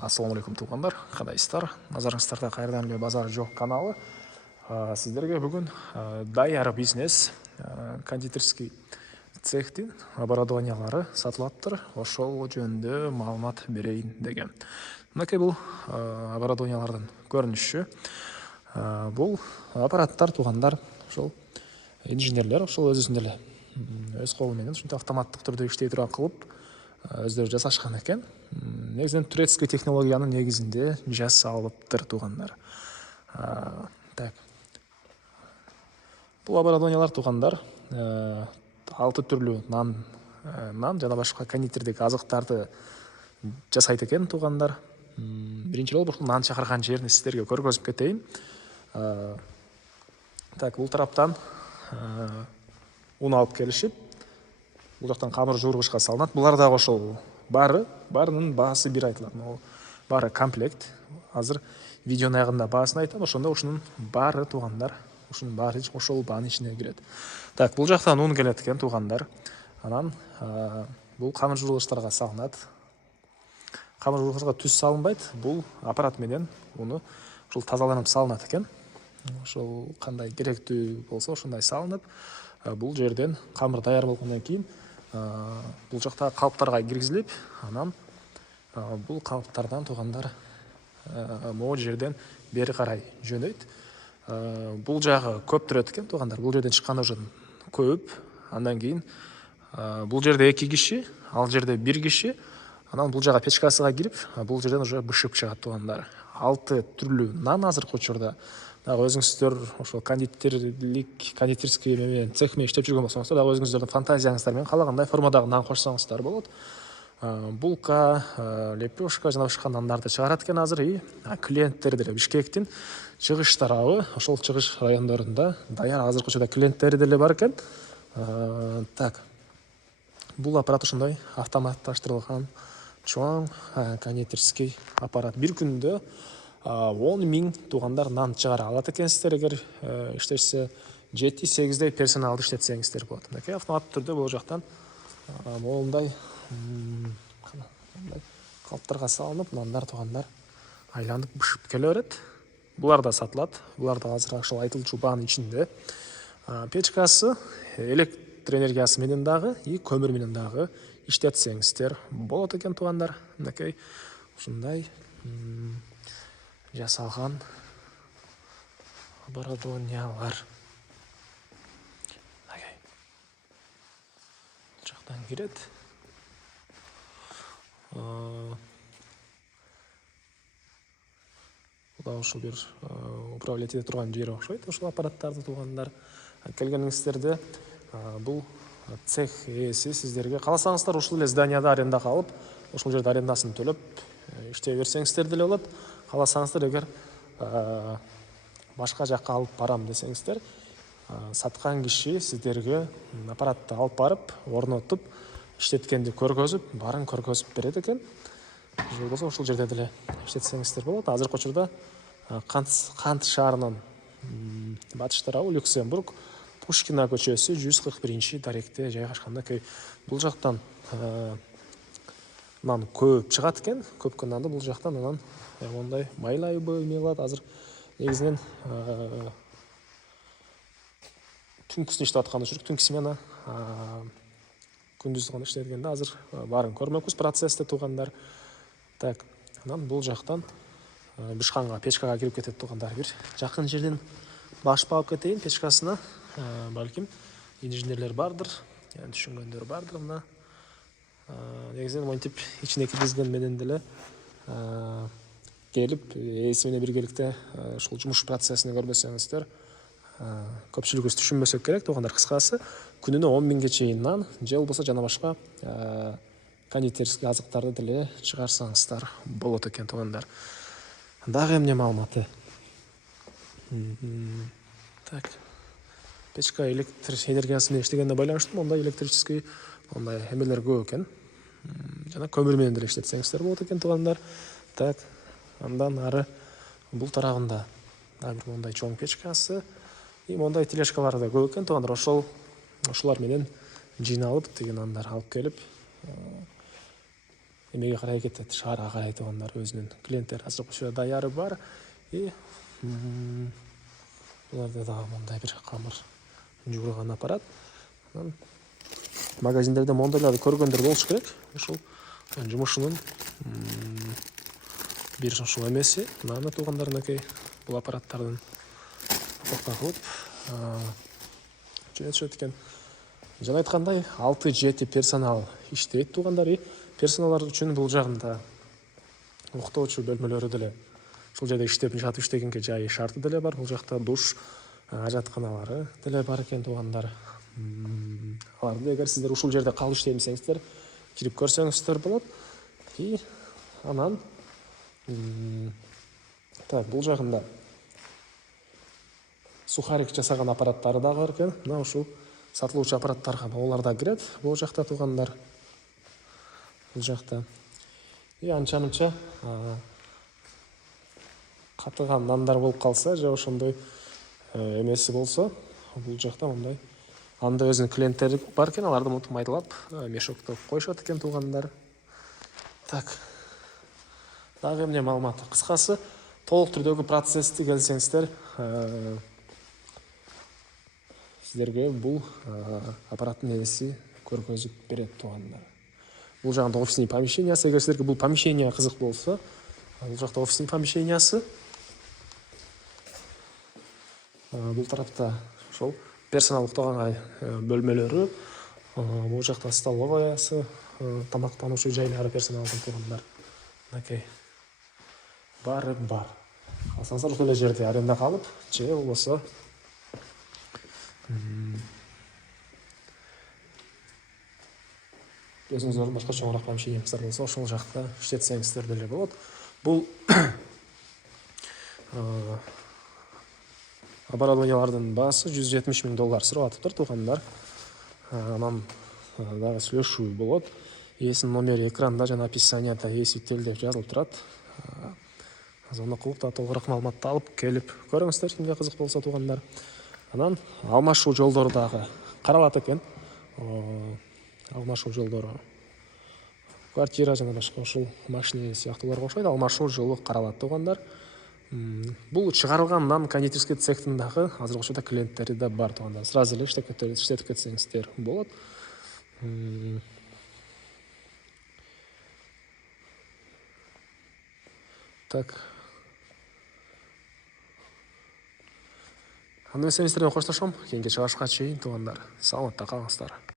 Ассалаумағалейкум туғандар, қадайсыздар. Назарыңыздарда қайырдан эле базар жоқ каналы. Сіздерге бүгін даяр бизнес кондитерский цехтин оборудованиялары сатылаттыр. Ошол жөнүндө маалымат берейин деген. Мынакей бул оборудованиялардын көрүнүшү. Бул аппараттар туғандар, ошол инженерлер ошол өзүнүн эле өз колу менен ушинтип автоматтык түрдө иштей турган кылып өздөрү жасашкан экен. Негизинен турецкий технологиянын негизинде жасалыптыр туғандар. Так. Бул оборудованиялар туғандар 6 түрлүү нан жана башка кондитердик азыктарды жасайт экен туғандар. Биринчи жолу бул нан чакырган жерин сиздерге көргөзүп кетейин. Так, бул тараптан un алып келишип, бул жактан камыр жуургучка салынат. Булар дагы ошол барынын баасы бир айтылат. Бары комплект. Азыр видеонун аягында баасын айтам, ошондо ушунун баары туғандар, ушунун баары ошол баанын ичине кирет. Так, бул жактан un келет экен туғандар. Анан бул камыр жуургучтарга салынат. Камыр жуургучка түз салынбайт. Бул аппарат менен уну ушул тазаланып салынат экен. Ошол кандай керектүү болсо ошондой салынып, бул жерден камыр даяр болгондон кийин бул жакта калыптарга киргизилип, анан бул калыптардан туғандар могу жерден бери карай жөнөйт. Бул жагы көп турат экен туғандар. Бул жерден чыкканда уже көп. Андан кийин бул жерде 2 киши, ал жерде 1 киши. Анан бул жага печкасыга кирип, бул жерден уже бышып чыгат туғандар. 6 түрлүү нан азыркы учурда. Дагы өзүңүздөр ошол кондитерский менен цех менен иштеп жүргөн болсоңуздар, дагы өзүңүздөрдүн фантазияңыздар менен каалагандай формадагы нан кошсоңуздар болот. Булка, лепешка жана башка нандарды чыгарат экен азыр. Клиенттери деле Бишкектин чыгыш тарабы, ошол чыгыш райондорунда даяр азыркы учурда клиенттери деле бар экен. Так. Бул аппарат ошондой автоматташтырылган чоң кондитерский аппарат. Бир күндө 10 000 туғандар нан чыгара алат экенсиздер, эгер иштешсе 7-8 персоналды иштетсеңиздер болот. Мынакей автоматтуу түрдө бул жактан моундай калыптарга салынып, нандар туғандар айланып бышып келе берет. Булар да сатылат. Булар да азыр ошол айтылчу баанын ичинде. Печкасы электр энергиясы менен дагы, көмүр менен дагы иштетсеңиздер болот экен туғандар. Мынакей ушундай жасалган оборудованиялар. Жактан кирет. Бул ушул бир управлять эте турган жери окшойт. Ушул аппараттарды туғандар келгениңиздерде бул цех ээси сиздерге кааласаңыздар ушул эле зданияда арендага алып, ошол жерде арендасын төлөп иштей берсеңиздер деле болот. Кааласаңыздар эгер башка жакка алып барам десеңиздер, саткан киши сиздерге аппаратты алып барып, орнотуп, иштеткенди көргөзүп, баарын көргөзүп берет экен. Же болбосо ошол жерде деле иштетсеңиздер болот. Азыркы учурда Кант шаарынын батыш тарабы Люксембург, Пушкина көчөсү 141-даректе жайгашканда бул жактан нан көп чыгат экен. Көп нанды бул жактан анан мондай майлайбы эмне кылат. Азыр негизинен түнкүсүн иштеп аткан үчүн түнкү смена күндүз гана иштегенде азыр баарын көрмөкпүз процессте туғандар. Так, анан бул жактан бышканга, печкага кирип кетет туғандар. Бир жакын жерден башып алып кетейин печкасына. Балким инженерлер бардыр, түшүнгөндөр бардыр. Мына негизинен монтип ичине киргизген менен деле келип ээси менен биргеликте ушул жумуш процессин көрбөсөңүздөр көпчүлүгүбүз түшүнбөсөк керек туғандар. Кыскасы, күнүнө 10 000ге чейин нан же болбосо жана башка кондитерский азыктарды деле чыгарсаңыздар болот экен туғандар. Дагы эмне маалыматы? Так. Печка электр энергиясы менен иштегенде байланыштуу, мондай электрический мондай эмелер көп экен. Жана көмүр менен деле иштетсеңиздер болот экен туғандар. Так. Андан ары бул тарабында дагы бир мондай чоң печкасы, мондай тележкалар да көп экен туғандар. Ошолар менен жыйналып, деген нандар алып келип эмеге карай кетет, шаарга карай туугандар, өзүнүн клиенттери азыр ошо даяры бар. Буларда дагы мындай бир камыр жуурган аппарат. Анан магазиндерде мондайларды көргөндөр болуш керек. Ушул жумушунун бир ушул эмеси, наны туугандарыныкей бул аппараттардын токтотулуп жөнөтүшөт экен. Жана айткандай 6-7 персонал иштейт туугандар. Персоналдар үчүн бул жагында уктоочу бөлмөлөрү деле ушул жерде иштеп жатып иштегенге жайы шарты деле бар. Бул жакта душ, ажатканалары деле бар экен туугандар. Аларды эгер сиздер ушул жерде калып иштейм десеңиздер, кирип көрсөңүздөр болот. Анан так, бул жагында сухарик жасаган аппараттары дагы бар экен. Мына ушул сатылуучу аппараттарга олар да кирет. Бул жакта туугандар. Бул жакта анча-мынча катыган нандар болуп калса, же ошондой эмеси болсо, бул жакта мындай анда өзүнүн клиенттери бар экен, аларды мынтип майдалап, мешоктоп коюшат экен туугандар. Так. Дагы эмне маалымат? Кыскасы, толук түрдөгү процессти келсеңиздер, сиздерге бул аппараттын ээси көргөзүп берет туугандар. Бул жагында офисный помещениясы, эгер сиздерге бул помещение кызык болсо, бул жакта офисный помещениясы. Бул тарапта ошол персонал уктаганга бөлмөлөрү, бул жакта столоваясы, тамактануучу жайлары персоналдын туугандар. Мынакей. Баары бар. Калсаңыздар ошол эле жерде аренда калып, же болбосо өзүңүздөрдүн башка чоңураак помещениеңиздер болсо, ошол жакта иштетсеңиздер деле болот. Бул оборудованиялардын баасы $170,000 сурап атыптыр туугандар. Анан дагы сүйлөшүү болот. Ээсинин номери экранда жана описанияда ээси деп жазылып турат. Звонок кылып да толугураак маалыматты алып келип көрүңүздөр, кимге кызык болсо туугандар. Анан алмашуу жолдору дагы каралат экен. Алмашуу жолдору квартира жана башка ушул машина сыяктууларга окшойт. Алмашуу жолу каралат туугандар. Бул чыгарылган нан кондитерский цехтин дагы азыр ошодо клиенттери да бар туугандар. Сразу эле иштетип кетсеңиздер болот. Так. Анда сиздер менен коштошом. Кийинки чыгышка чейин туугандар. Саламатта калыңыздар.